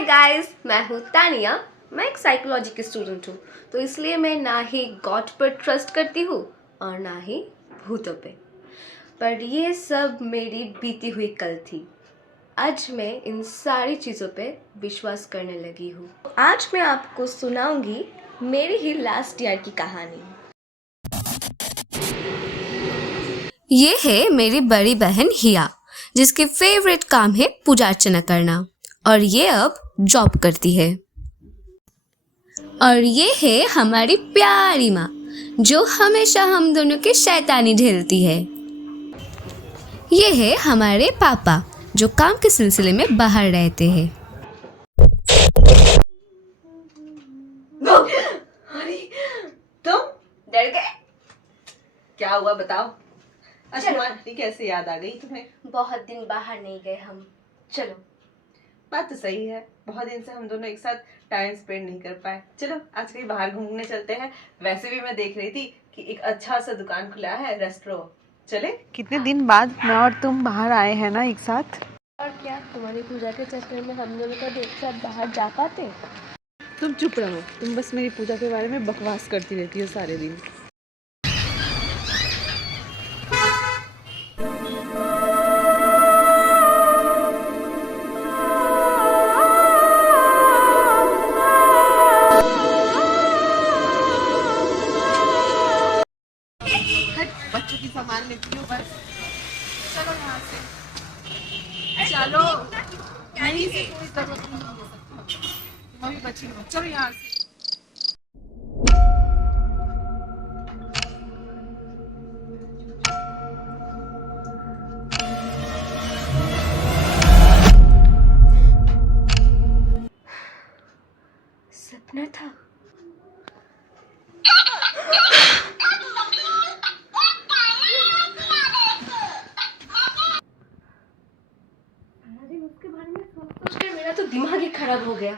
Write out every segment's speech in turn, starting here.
Hi guys, मैं हूँ तानिया। मैं एक साइकोलॉजी की स्टूडेंट हूँ, तो इसलिए मैं ना ही गॉड पर ट्रस्ट करती हूँ और ना ही भूतों पे। पर ये सब मेरी बीती हुई कल थी। आज मैं इन सारी चीज़ों पे विश्वास करने लगी हूँ। आज मैं आपको सुनाऊंगी मेरी ही लास्ट ईयर की कहानी। ये है मेरी बड़ी बहन हिया, जिसकी फेवरेट काम है पूजा अर्चना करना, और ये अब जॉब करती है। और ये है हमारी प्यारी माँ, जो हमेशा हम दोनों की शैतानी झेलती है। ये है हमारे पापा, जो काम के सिलसिले में बाहर रहते हैं। अरे तुम डर गए? क्या हुआ बताओ। अच्छा तुम्हारी कैसे याद आ गई तुम्हें? बहुत दिन बाहर नहीं गए हम। चलो। बात तो सही है, बहुत दिन से हम दोनों एक साथ टाइम स्पेंड नहीं कर पाए। चलो आज कहीं बाहर घूमने चलते हैं। वैसे भी मैं देख रही थी कि एक अच्छा सा दुकान खुला है, रेस्टोरेंट। चले? कितने दिन बाद मैं और तुम बाहर आए हैं ना एक साथ। और क्या तुम्हारी पूजा के चक्कर में हम दोनों कभी एक साथ बाहर जा पाते? तुम चुप रहो, तुम बस मेरी पूजा के बारे में बकवास करती रहती हो सारे दिन। बच्चों की सामान लेती हो बस। चलो यहाँ से चलो, यहीं से कोई जरूरत नहीं ले सकती। तुम अभी बच्ची हो, चलो यहाँ से। सपना था। उसके बारे में सोच के मेरा तो दिमाग ही खराब हो गया।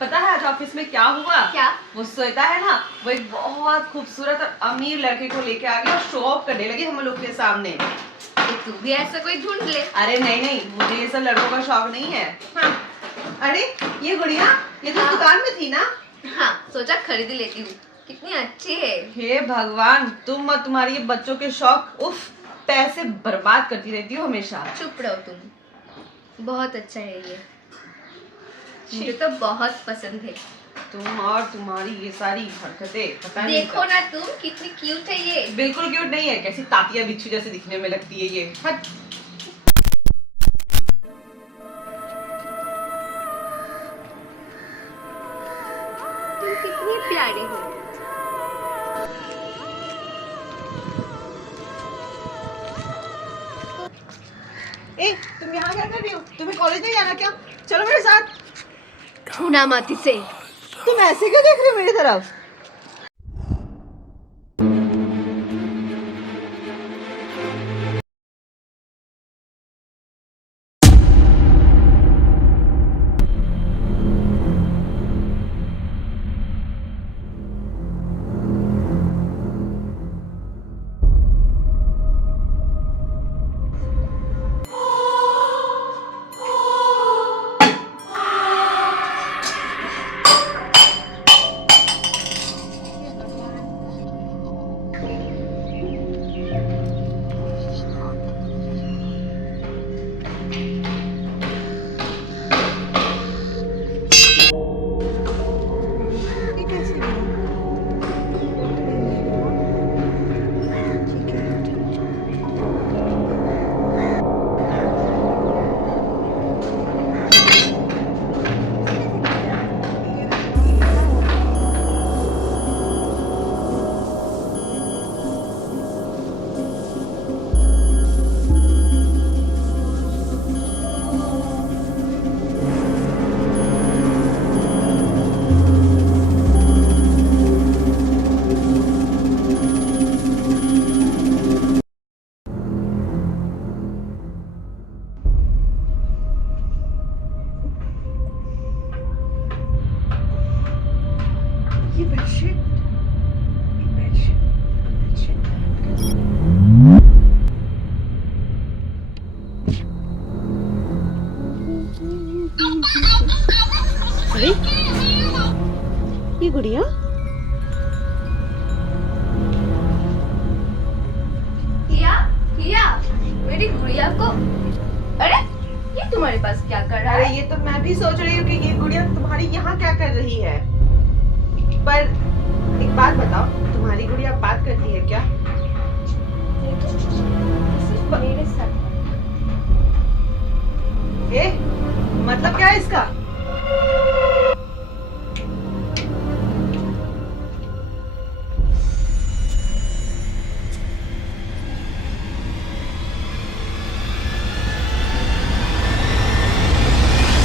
पता है आज ऑफिस में क्या हुआ? क्या? वो श्वेता है ना, वो एक बहुत खूबसूरत और अमीर लड़के को लेके आ गई और शो ऑफ करने लगी हम लोग के सामने। तो तू भी ऐसा कोई ढूंढ ले। अरे नहीं नहीं, मुझे ये सब लड़कों का शौक नहीं है। हाँ। अरे ये गुड़िया, ये तो दुकान में थी ना? हाँ, सोचा खरीद लेती हूँ। कितनी अच्छी है। हे भगवान, तुम और तुम्हारी ये बच्चों के शौक, उफ, पैसे बर्बाद करती रहती हो हमेशा। चुप रहो तुम। बहुत अच्छा है ये, मुझे तो बहुत पसंद है। तुम और तुम्हारी ये सारी हरकतें, पता नहीं। देखो ना तुम, कितनी क्यूट है ये। बिल्कुल क्यूट नहीं है, कैसी तातिया बिच्छू जैसे दिखने में लगती है ये। हट। तुम कितनी प्यारे हो। ए, तुम यहाँ क्या कर रही हो? तुम्हें कॉलेज नहीं जाना क्या? चलो मेरे साथ। छूना मत इसे। तुम ऐसे क्यों देख रही हो मेरी तरफ? गुड़िया? हिया, हिया, मेरी गुड़िया को। अरे ये तुम्हारे पास क्या कर रहा अरे है? ये तो मैं भी सोच रही हूँ कि ये गुड़िया तुम्हारी यहाँ क्या कर रही है। पर एक बात बताओ, तुम्हारी गुड़िया बात करती है क्या? सिर्फ मेरे साथ। ए, मतलब क्या है इसका?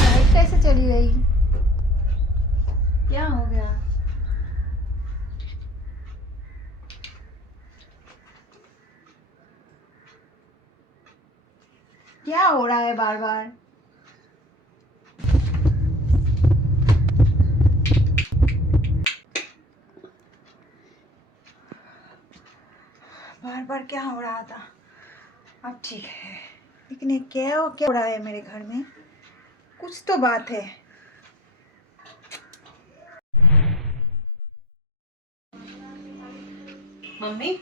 लाइट कैसे चली गई? क्या हो गया? क्या हो रहा है बार बार? बार बार क्या हो रहा था? अब ठीक है, लेकिन ये क्या हो रहा है मेरे घर में? कुछ तो बात है। मम्मी,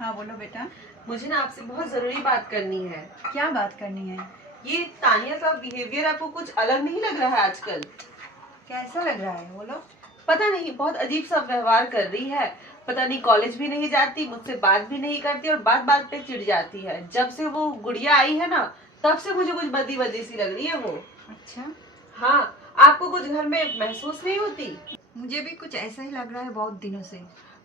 हाँ बोलो बेटा। मुझे ना आपसे बहुत जरूरी बात करनी है। क्या बात करनी है? ये तानिया का बिहेवियर आपको कुछ अलग नहीं लग रहा है आजकल? कैसा लग रहा है बोलो? पता नहीं, बहुत अजीब सा व्यवहार कर रही है। पता नहीं, कॉलेज भी नहीं जाती, मुझसे बात भी नहीं करती और बात बात पे चिढ़ जाती है। जब से वो गुड़िया आई है ना, तब से मुझे कुछ बदी बदी सी लग रही है वो। अच्छा, हाँ, आपको कुछ घर में महसूस नहीं होती? मुझे भी कुछ ऐसा ही लग रहा है बहुत दिनों से।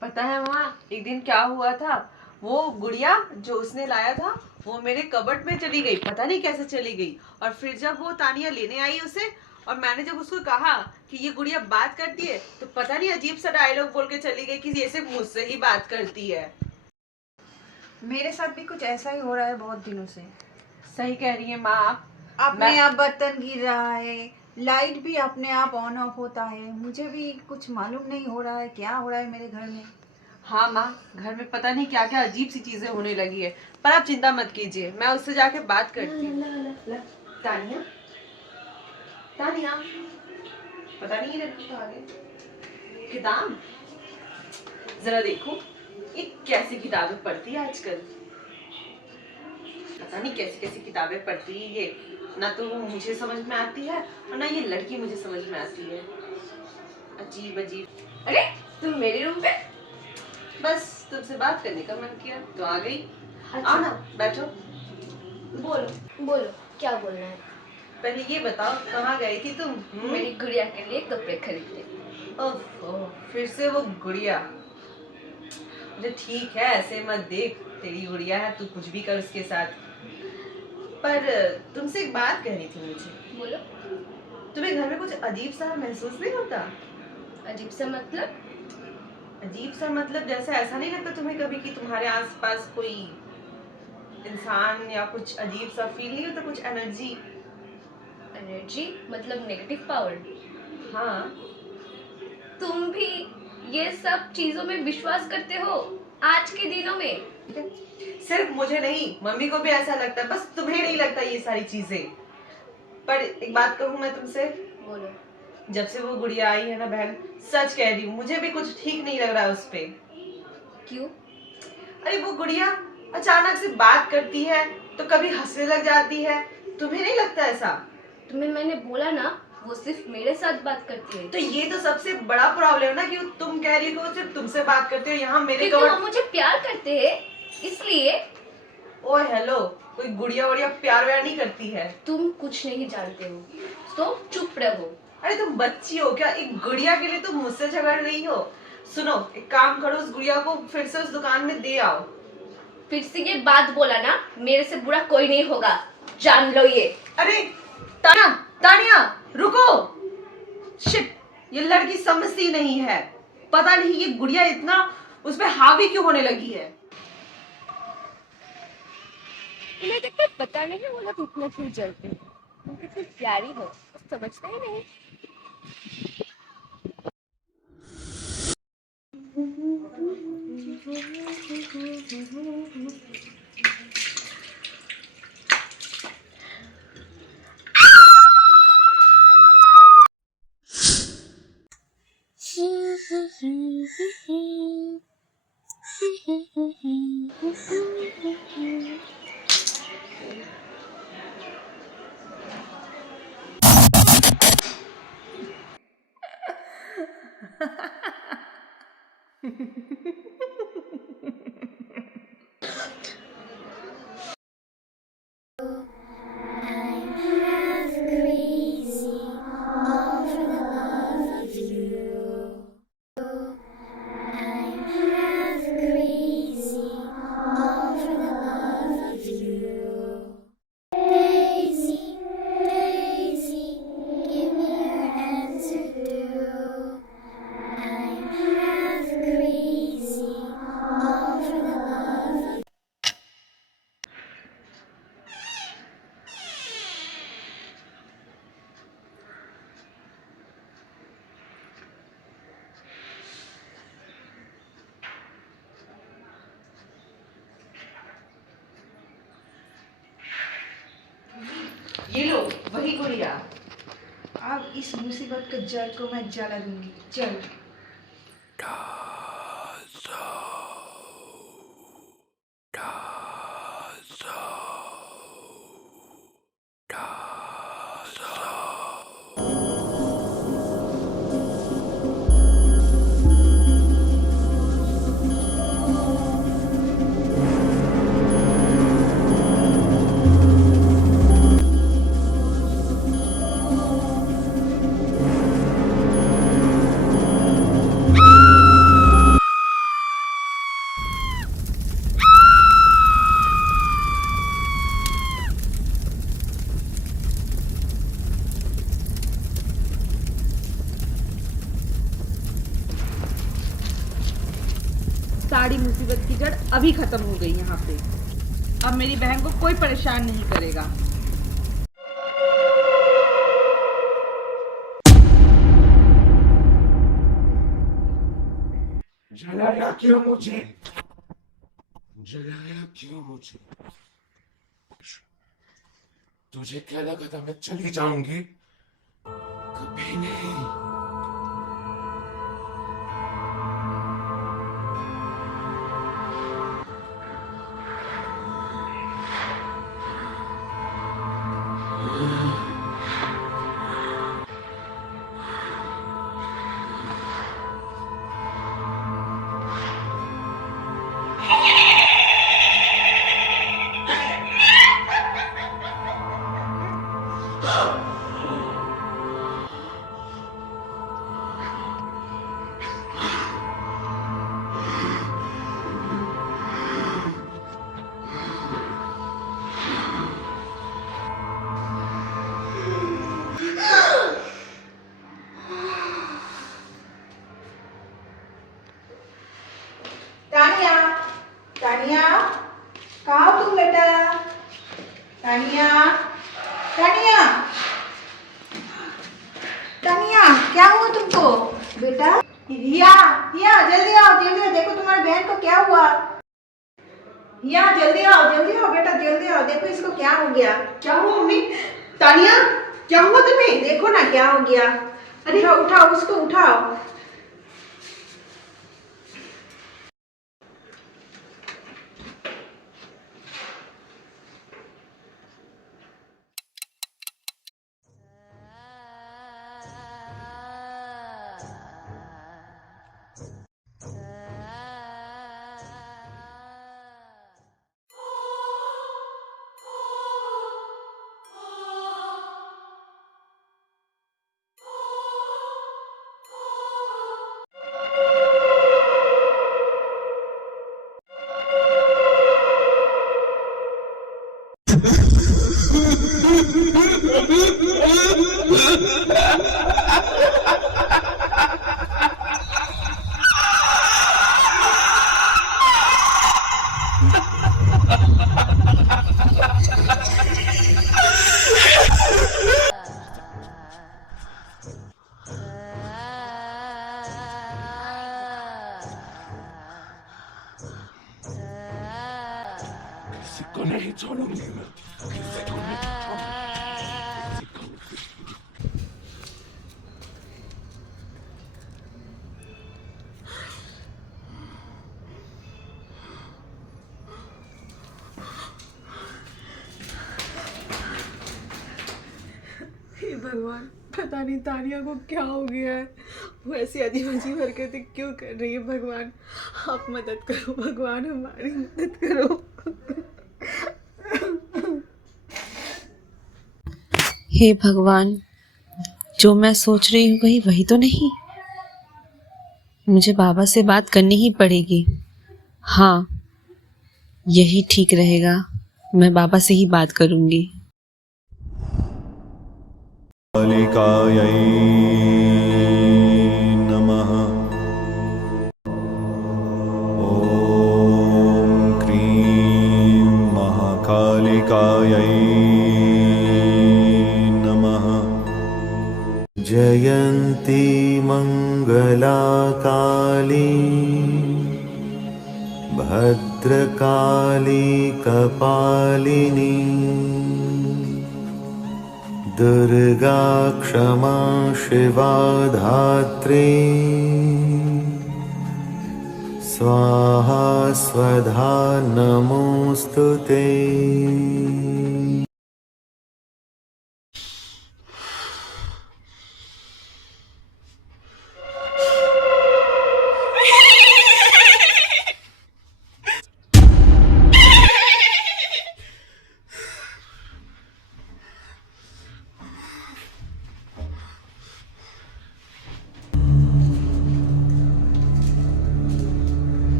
पता है वहाँ एक दिन क्या हुआ था? वो गुड़िया जो उसने लाया था वो मेरे कबर्ड में चली गई, पता नहीं कैसे चली गई। और फिर जब वो तानिया लेने आई उसे, और मैंने जब उसको कहा कि ये गुड़िया बात करती है, तो पता नहीं अजीब सा डायलॉग बोल के चली गई कि ये सिर्फ मुझसे ही बात करती है। मेरे साथ भी कुछ ऐसा ही हो रहा है बहुत दिनों से। सही कह रही है माँ आप। अपने आप बर्तन गिर रहा है, लाइट भी अपने आप ऑन ऑफ होता है। मुझे भी कुछ मालूम नहीं हो रहा है क्या हो रहा है मेरे घर में। हाँ माँ, घर में पता नहीं क्या क्या अजीब सी चीजें होने लगी है। पर आप चिंता मत कीजिए, मैं उससे जाके बात करती हूँ। तानिया, तानिया, पता नहीं ये लड़की कहाँ गई। किताब जरा देखो, ये कैसी किताबें पढ़ती है आजकल। पता नहीं कैसी कैसी किताबें पढ़ती है ये। ना तो वो मुझे समझ में आती है और ना ये लड़की मुझे समझ में आती है। अजीब अजीब। अरे तुम मेरे रूम पे? बस तुमसे बात करने का मन किया तो आ गई। अच्छा। आओ ना, बैठो। बोलो बोलो, क्या बोलना है? पहले ये बताओ, कहाँ गई थी तुम? मेरी गुड़िया के लिए कपड़े खरीदने। ओफो, फिर से वो गुड़िया। मुझे ठीक है, ऐसे मत देख, तेरी गुड़िया है, तू कुछ भी कर उसके साथ। पर तुमसे एक बात कहनी थी मुझे। बोलो। तुम्हें घर में कुछ अजीब सा महसूस नहीं होता? अजीब सा मतलब? अजीब सा मतलब जैसे ऐसा नहीं लगता तुम्हें कभी कि तुम्हारे आसपास कोई इंसान या कुछ अजीब सा फील नहीं होता, कुछ एनर्जी? एनर्जी मतलब नेगेटिव पावर? हाँ। तुम भी ये सब चीजों में विश्वास करते हो आज के दिनों में? सिर्फ मुझे नहीं, मम्मी को भी ऐसा लगता है, बस तुम्हें नहीं लगता ये सारी चीजें। पर एक बात कहूँ मैं तुमसे, बोलो। जब से वो गुड़िया आई है ना बहन, सच कह रही हूँ, मुझे भी कुछ ठीक नहीं लग रहा है उस पे। क्यों? अरे वो गुड़िया अचानक से बात करती है तो कभी हंसने लग जाती है, तुम्हें नहीं लगता ऐसा? तुम्हें मैंने बोला ना, वो सिर्फ मेरे साथ बात करती है। तो ये तो सबसे बड़ा प्रॉब्लम है ना कि तुम कह रही हो कि वो सिर्फ तुमसे बात करती हो, यहाँ मेरे क्योंकि वो कवर। मुझे प्यार करते हैं इसलिए। ओए हेलो, कोई गुड़िया वड़िया प्यार व्यार नहीं करती है। तुम कुछ नहीं जानते हो तो चुप रहो। अरे तुम बच्ची हो क्या? एक गुड़िया के लिए तुम मुझसे झगड़ रही हो? सुनो, एक काम करो, उस गुड़िया को फिर से उस दुकान में दे आओ। फिर से ये बात बोला ना, मेरे से बुरा कोई नहीं होगा, जान लो ये। अरे तानिया, तानिया रुको। शिट, ये लड़की समझती नहीं है। पता नहीं ये गुड़िया इतना उस पे हावी क्यों होने लगी है। उन्हें देखकर पता नहीं वो लोग इतना क्यों जलते हैं। तुम कितनी प्यारी हो, समझते ही नहीं। ये लो वही गुड़िया। अब इस मुसीबत के जड़ को मैं जला दूंगी। चल सारी मुसीबत की जड़ अभी खत्म हो गई यहाँ पे। अब मेरी बहन को कोई परेशान नहीं करेगा। जलाया क्यों मुझे? जलाया क्यों मुझे? तुझे क्या लगा था मैं चली जाऊंगी? कभी नहीं। तानिया, तानिया, कहाँ हो तुम बेटा? तानिया, तानिया, तानिया, क्या हुआ तुमको बेटा? हिया, हिया, जल्दी आओ, जल्दी आओ, देखो तुम्हारी बहन को क्या हुआ। हिया, जल्दी आओ बेटा, जल्दी आओ, देखो इसको क्या हो गया। क्या हुआ मम्मी? तानिया क्या हुआ तुम्हें? देखो ना क्या हो गया। अरे उठाओ उसको, उठाओ। किसी को नहीं छोड़ूंगी मैं। किसी को नहीं छोड़ूंगी। किसी को नहीं। भगवान, पता नहीं तानिया को क्या हो गया है, वो ऐसी अजीब अजीब हरकतें क्यों कर रही है। भगवान आप मदद करो, भगवान हमारी मदद करो। हे भगवान, जो मैं सोच रही हूँ कहीं वही तो नहीं। मुझे बाबा से बात करनी ही पड़ेगी। हाँ, यही ठीक रहेगा, मैं बाबा से ही बात करूँगी। कालिकायै नमः। ॐ क्रीं महाकालिकायै नमः। जयन्ती मङ्गला काली भद्रकाली कपालिनी दुर्गा क्षमा शिवा धात्री स्वाहा स्वधा नमोस्तुते।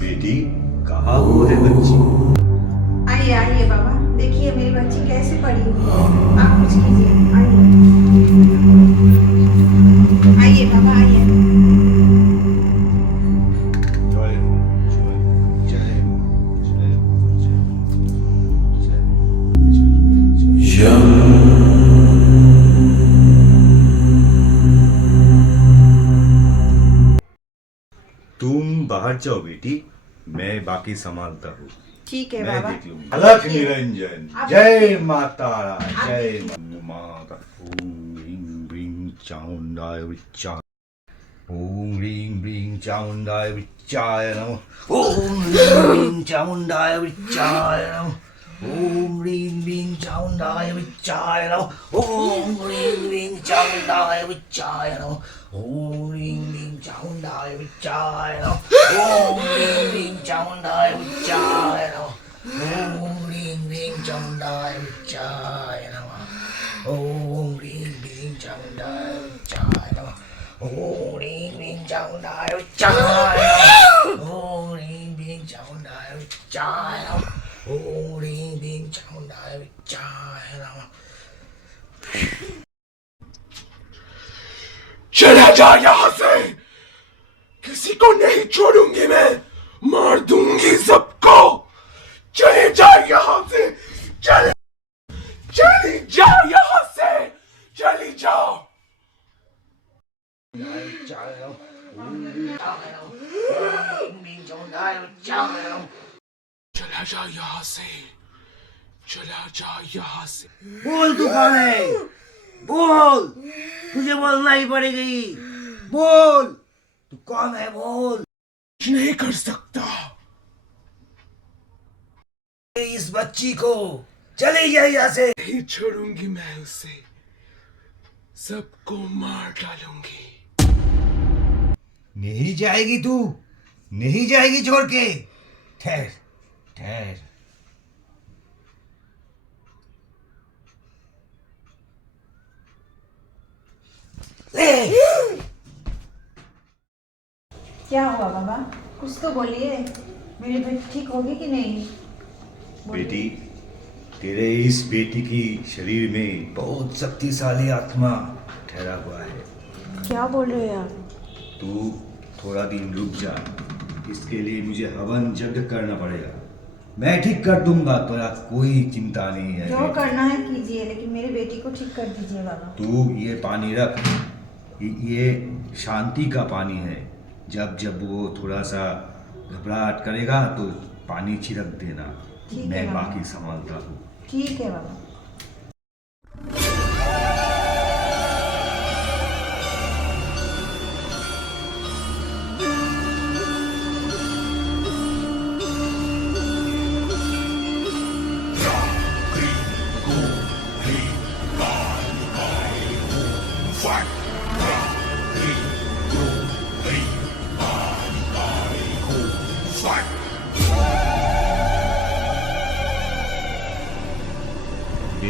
बेटी, कहाँ वो है बच्ची? आइए आइए बाबा, देखिए मेरी बच्ची कैसे पड़ी हुई है। आप कुछ कीजिए, आइए आइए बाबा आइए। जय जय जय तुम बाहर जाओ बेटी, मैं बाकी संभालता हूँ। ठीक है मैं बाबा। देख लूंगा। अलख निरंजन, आप जय माता रा, आप जय देखिए। माता। ओम ह्रीं ब्रीं चामुंडाय विच्चाय, ओम ह्रीं ब्रीं चामुंडाय विच्चाय नमः। ओम ह्रीं ब्रीं चामुंडाय विच्चाय नमः। ओम ह्रीं ब्रीं चामुंडाय विच्चाय नमः। ओम ह्रीं ब्रीं चामुंडाय विच्चाय नमः। ओम ह्रीं ब्रीं चामुंडाय विच्चाय नमः। ओम ह्रीं ब्रीं चामुंडाय विच्चाय नमः। ओम ह्रीं ब्रीं चामुंडाय विच्चाय नमः। ओम ह्रीं ब्रीं चामुंडाय विच्चाय नमः। ओम ह्रीं ब्रीं चामुंडाय विच्चाय नमः। ओम ह्रीं ब्रीं चामुंडाय विच्चाय नमः। ओम ह्रीं ब्रीं चामुंडाय विच्चाय नमः। चला जा यहाँ से, किसी को नहीं छोड़ूंगी मैं, मार दूंगी सबको। चले जा यहाँ से, चली जाओ यहाँ से, चली जाओ। चला जा यहाँ से, चला जा यहाँ से। बोल तू कौन है? बोल, तुझे बोलना ही पड़ेगी। बोल, तू कौन है? बोल। कुछ नहीं कर सकता। इस बच्ची को चले जाए यहाँ से। नहीं छोड़ूंगी मैं उसे, सबको मार डालूंगी। नहीं जाएगी तू, नहीं जाएगी छोड़ के। ठहर ठहर। क्या हुआ बाबा, कुछ तो बोलिए, मेरी बेटी ठीक होगी कि नहीं? बेटी, तेरे इस बेटी की शरीर में बहुत शक्तिशाली आत्मा ठहरा हुआ है। क्या बोल रहे हैं आप? तू थोड़ा दिन रुक जा, इसके लिए मुझे हवन यज्ञ करना पड़ेगा। मैं ठीक कर दूंगा, तेरा कोई चिंता नहीं है। जो बेटी। करना है कीजिए, लेकिन मेरी बेटी को ठीक कर दीजिए बाबा। तू ये पानी रख, ये शांति का पानी है। जब जब वो थोड़ा सा घबराहट करेगा तो पानी छिड़क देना, ठीक है मैं बाबा। बाकी संभालता हूँ। ठीक है बाबा।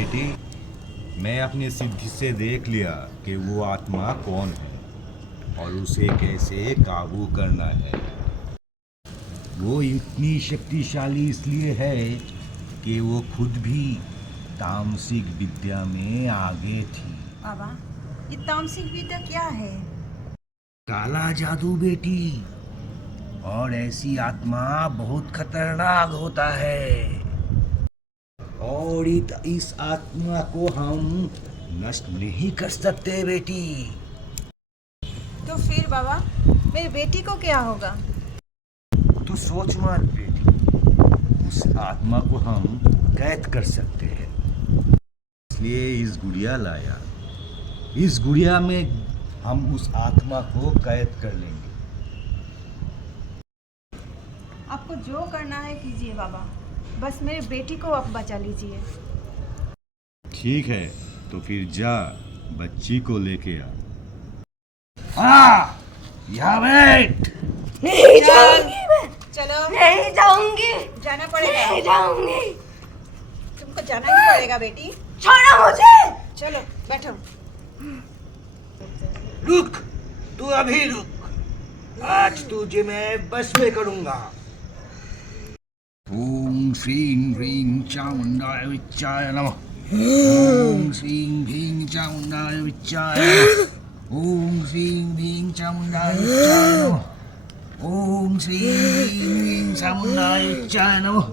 बेटी, मैं अपनी सिद्धि से देख लिया कि वो आत्मा कौन है और उसे कैसे काबू करना है। वो इतनी शक्तिशाली इसलिए है कि वो खुद भी तामसिक विद्या में आगे थी। बाबा, ये तामसिक विद्या क्या है? काला जादू बेटी, और ऐसी आत्मा बहुत खतरनाक होता है और इस आत्मा को हम नष्ट नहीं कर सकते बेटी। तो फिर बाबा, मेरी बेटी को क्या होगा? तू सोच मत बेटी, उस आत्मा को हम कैद कर सकते हैं, इसलिए इस गुड़िया लाया। इस गुड़िया में हम उस आत्मा को कैद कर लेंगे। आपको जो करना है कीजिए बाबा, बस मेरी बेटी को आप बचा लीजिए। ठीक है, तो फिर जा बच्ची को लेके आ। हाँ, यहाँ बैठ। नहीं जाऊंगी मैं, चलो, नहीं जाऊंगी, जाना पड़ेगा। नहीं जाऊंगी, तुमको जाना ही पड़ेगा बेटी। छोड़ो मुझे। चलो बैठो। रुक, तू अभी रुक। आज तुझे मैं बस में करूंगा। ओम श्रीं ह्रीं चामुंडाय विच्चाय नमः। ओम श्रीं ह्रीं चामुंडाय विच्चाय नमः। ओम श्रीं ह्रीं चामुंडाय विच्चाय नमः। ओम श्रीं ह्रीं चामुंडाय विच्चाय नमः।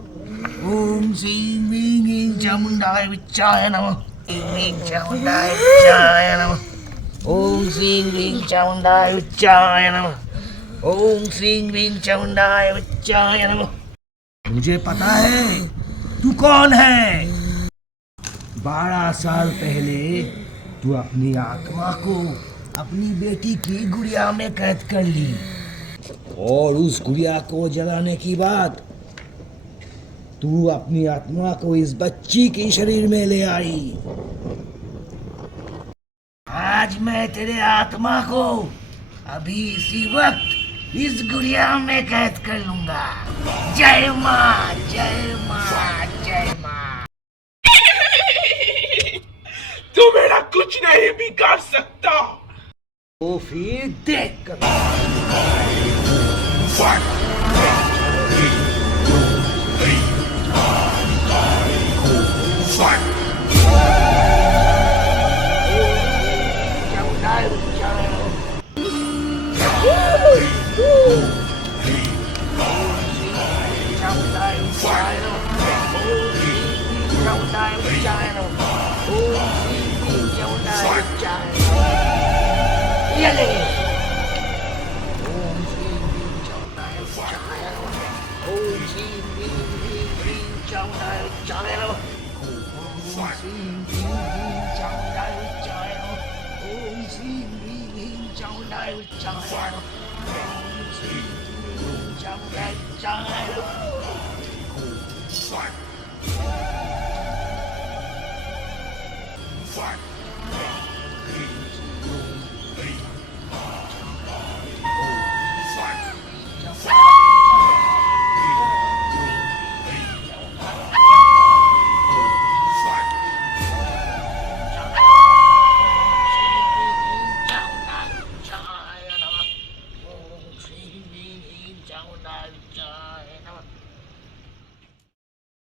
ओम श्रीं ह्रीं चामुंडाय विच्चाय नमः। ह्रीं चामुंडाय विच्चाय नमः। ओम श्रीं ह्रीं चामुंडाय विच्चाय नमः। ओम श्रीं ह्रीं चामुंडाय विच्चाय नमः। मुझे पता है तू कौन है। 12 साल पहले तू अपनी आत्मा को अपनी बेटी की गुड़िया में कैद कर ली और उस गुड़िया को जलाने के बाद तू अपनी आत्मा को इस बच्ची के शरीर में ले आई। आज मैं तेरे आत्मा को अभी इसी वक्त इस गुड़िया में कैद कर लूंगा। जय माँ, जय माँ, जय माँ। तू मेरा कुछ नहीं बिगाड़ सकता। तो फिर देख कर।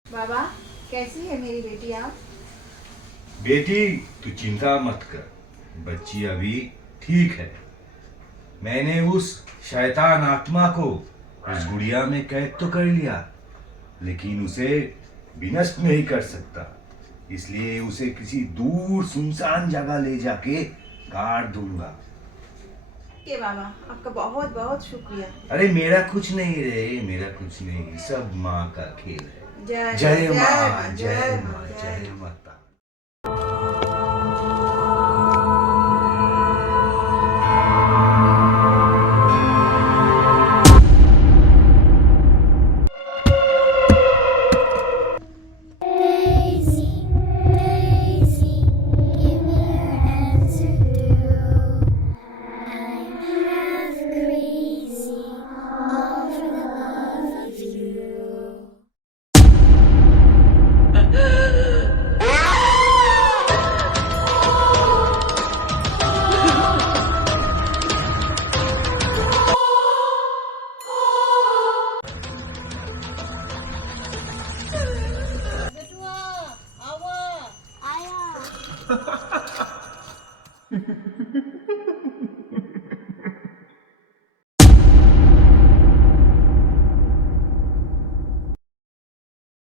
बाबा, कैसी है मेरी बेटी आप? बेटी तू चिंता मत कर, बच्ची अभी ठीक है। मैंने उस शैतान आत्मा को उस गुड़िया में कैद तो कर लिया, लेकिन उसे विनष्ट नहीं कर सकता, इसलिए उसे किसी दूर सुनसान जगह ले जाके काट दूंगा। के बाबा, आपका बहुत बहुत शुक्रिया। अरे मेरा कुछ नहीं रे, मेरा कुछ नहीं, सब माँ का खेल है। जय जय माँ, माँ, जय माँ, जय माँ।